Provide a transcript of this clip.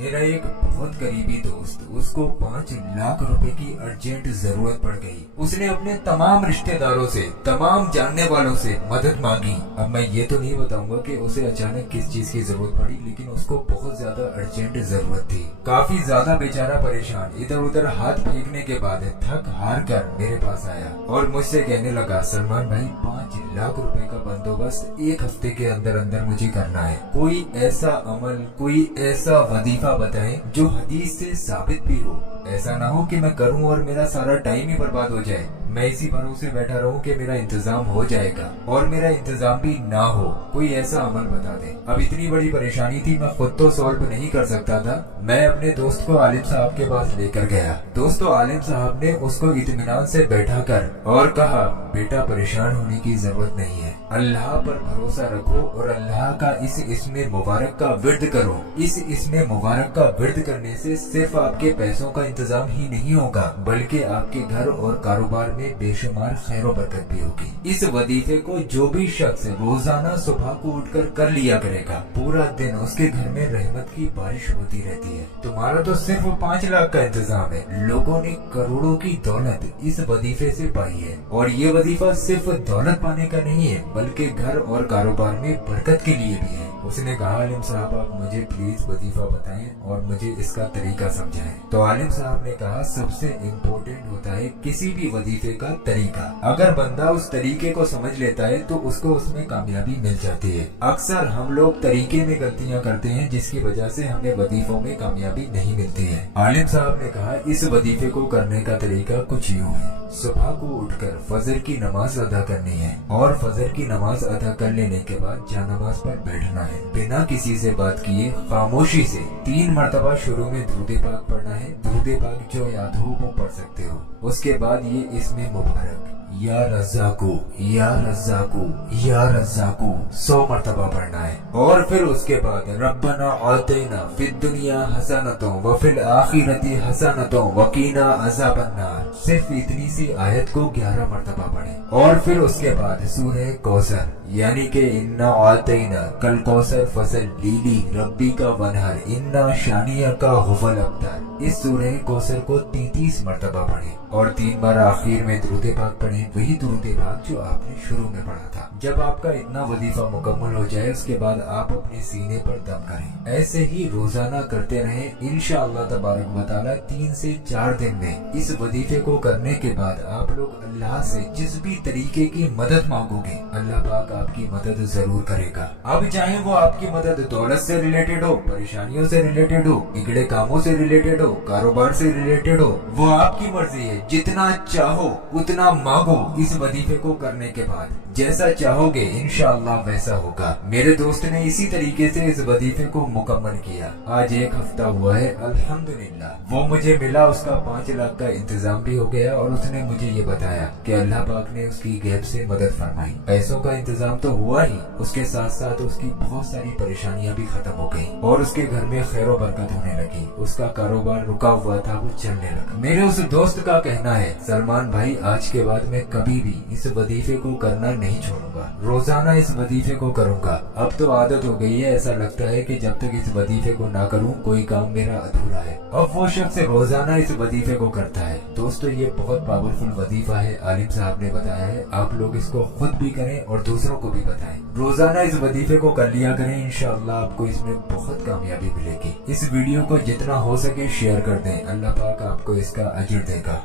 मेरा एक बहुत करीबी दोस्त, उसको 5 लाख रुपए की अर्जेंट जरूरत पड़ गई। उसने अपने तमाम रिश्तेदारों से, तमाम जानने वालों से मदद मांगी। अब मैं ये तो नहीं बताऊंगा कि उसे अचानक किस चीज की जरूरत पड़ी, लेकिन उसको बहुत ज्यादा अर्जेंट जरूरत थी। काफी ज्यादा बेचारा परेशान, इधर उधर हाथ फेंकने के बाद थक हार कर मेरे पास आया और मुझसे कहने लगा, सलमान भाई 5 लाख रुपए का बंदोबस्त 1 हफ्ते के अंदर अंदर मुझे करना है। कोई ऐसा अमल, कोई ऐसा वजीफा बताएं जो हदीस से साबित भी हो। ऐसा ना हो कि मैं करूं और मेरा सारा टाइम ही बर्बाद हो जाए। मैं इसी भरोसे बैठा रहूं कि मेरा इंतजाम हो जाएगा और मेरा इंतजाम भी ना हो। कोई ऐसा अमल बता दे। अब इतनी बड़ी परेशानी थी, मैं खुद तो सॉल्व नहीं कर सकता था। मैं अपने दोस्त को आलिम साहब के पास लेकर गया। दोस्तों, आलिम साहब ने उसको इत्मीनान से बैठा कर और कहा, बेटा परेशान होने की जरूरत नहीं है। अल्लाह पर भरोसा रखो और अल्लाह का इस इसमें मुबारक का विर्द करो। इस इसमें मुबारक का विर्द करने से सिर्फ आपके पैसों का इंतजाम ही नहीं होगा, बल्कि आपके घर और कारोबार में बेशुमार खैर व बरकत भी होगी। इस वजीफे को जो भी शख्स रोजाना सुबह को उठकर कर लिया करेगा, पूरा दिन उसके घर में रहमत की बारिश होती रहती है। तुम्हारा तो सिर्फ 5 लाख का इंतजाम है। लोगों ने करोड़ों की दौलत इस वजीफे से पाई है और ये वजीफा सिर्फ दौलत पाने का नहीं है, बल्कि घर और कारोबार में बरकत के लिए भी है। उसने कहा, आलिम साहब आप मुझे प्लीज वजीफा बताएं और मुझे इसका तरीका समझाएं। तो आलिम साहब ने कहा, सबसे इम्पोर्टेंट होता है किसी भी वजीफे का तरीका। अगर बंदा उस तरीके को समझ लेता है तो उसको उसमें कामयाबी मिल जाती है। अक्सर हम लोग तरीके में गलतियां करते हैं, जिसकी वजह से हमें वजीफों में कामयाबी नहीं मिलती है। आलिम साहब ने कहा, इस वजीफे को करने का तरीका कुछ यूँ है। सुबह को उठकर फजर की नमाज अदा करनी है और फजर की नमाज अदा कर लेने के बाद जानमाज पर बैठना है। बिना किसी से बात किए खामोशी से 3 मरतबा शुरू में दुरूद पाक पढ़ना है। दुरूद पाक जो याद हो वो पढ़ सकते हो। उसके बाद ये इसमें मुबारक या रज़्ज़ाक़ू या रज़्ज़ाक़ू या रज़्ज़ाक़ू 100 मरतबा पढ़ना है। और फिर उसके बाद रब्बना आतिना फिद दुनिया हसनतों व फिल आखिरती हसनतों वकीना अज़ाबन्नार, सिर्फ इतनी सी आयत को 11 मरतबा पढ़े। और फिर उसके बाद सूरह कौसर यानी कि इन्ना आतिना कल कौसर फसल लीली रब्बी का वनहर इन्ना शानिया का हुवल अब्तर, इस सूरह कौसर को 33 मरतबा पढ़े और 3 बार आखिर में दुरूद पाक पढ़े, वही दुरूद पाक जो आपने शुरू में पढ़ा था। जब आपका इतना वजीफा मुकम्मल हो जाए, उसके बाद आप अपने सीने पर दम करें। ऐसे ही रोजाना करते रहें। इंशाअल्लाह तबारक व तआला 3 से 4 दिन में इस वजीफे को करने के बाद आप लोग अल्लाह से जिस भी तरीके की मदद मांगोगे, अल्लाह पाक आपकी मदद जरूर करेगा। अब चाहे वो आपकी मदद दौलत से रिलेटेड हो, परेशानियों से रिलेटेड हो, बिगड़े कामों से रिलेटेड हो, कारोबार से रिलेटेड हो, वो आपकी मर्जी है। जितना चाहो उतना मांगो। इस वजीफे को करने के बाद जैसा चाहोगे इंशाअल्लाह वैसा होगा। मेरे दोस्त ने इसी तरीके से इस वजीफे को मुकम्मल किया। आज 1 हफ्ता हुआ है, अल्हम्दुलिल्लाह। वो मुझे मिला, उसका 5 लाख का इंतजाम भी हो गया और उसने मुझे ये बताया कि अल्लाह पाक ने उसकी गैब से मदद फरमाई। पैसों का इंतजाम तो हुआ ही, उसके साथ साथ उसकी बहुत सारी परेशानियां भी खत्म हो गई और उसके घर में खैर बरकत होने लगी। उसका कारोबार रुका हुआ था, वो चलने लगा। मेरे उस दोस्त का कहना है, सलमान भाई आज के बाद मैं कभी भी इस वजीफे को करना नहीं छोड़ूंगा। रोजाना इस वजीफे को करूंगा। अब तो आदत हो गई है, ऐसा लगता है कि जब तक इस वजीफे को ना करूं कोई काम मेरा अधूरा है। अब वो शख्स रोजाना इस वजीफे को करता है। दोस्तों, ये बहुत पावरफुल वजीफा है, आलिम साहब ने बताया है। आप लोग इसको खुद भी करें और दूसरों को भी बताएं। रोजाना इस वजीफे को कर लिया करें, इंशाअल्लाह आपको इसमें बहुत कामयाबी मिलेगी। इस वीडियो को जितना हो सके शेयर कर दें, अल्लाह पाक आपको इसका अजर देगा।